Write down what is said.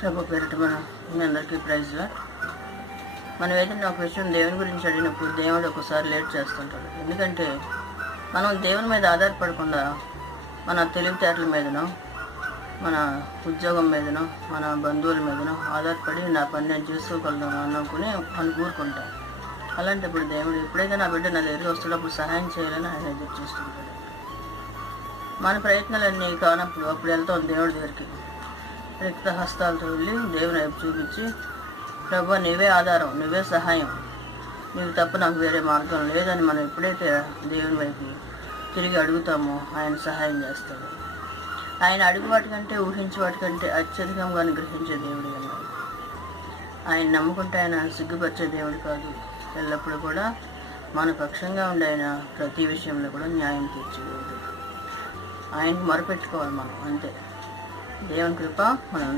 ప్రభు పేరిట మీ అందరికీ ప్రైజ్. మనం ఏదైనా ఒక విషయం దేవుని గురించి అడిగినప్పుడు దేవుడు ఒకసారి లేట్ చేస్తుంటాడు. ఎందుకంటే మనం దేవుని మీద ఆధారపడకుండా మన తెలివితేటల మీదనో, మన ఉద్యోగం మీదనో, మన బంధువుల మీదనో ఆధారపడి నా పని నేను చేసుకోగలను అనుకుని ఊరుకుంటాం. అలాంటప్పుడు దేవుడు ఎప్పుడైతే నా బిడ్డ నా దగ్గరికి వస్తాడో అప్పుడు సహాయం చేయాలని ఆయన ఎదురు చూస్తుంటాడు. మన ప్రయత్నాలన్నీ కానప్పుడు అప్పుడు వెళ్తాం దేవుడి దగ్గరికి. రిక్త హస్తాలతో వెళ్ళి దేవుని వైపు చూపించి, ప్రభు నీవే ఆధారం, నువ్వే సహాయం, నీకు తప్ప నాకు వేరే మార్గం లేదని మనం ఎప్పుడైతే దేవుని వైపు తిరిగి అడుగుతామో ఆయన సహాయం చేస్తాడు. ఆయన అడుగు వాటికంటే ఊహించే వాటికంటే అత్యధికంగా అనుగ్రహించే దేవుడు అన్నాడు. ఆయన నమ్ముకుంటే ఆయన సిగ్గుపరిచే దేవుడు కాదు. ఎల్లప్పుడూ కూడా మన పక్షంగా ఉండే ఆయన ప్రతి విషయంలో కూడా న్యాయం తీర్చే దేవుడు. ఆయనకు మొరపెట్టుకోవాలి మనం, అంతే. దేవుని కృప మనందరం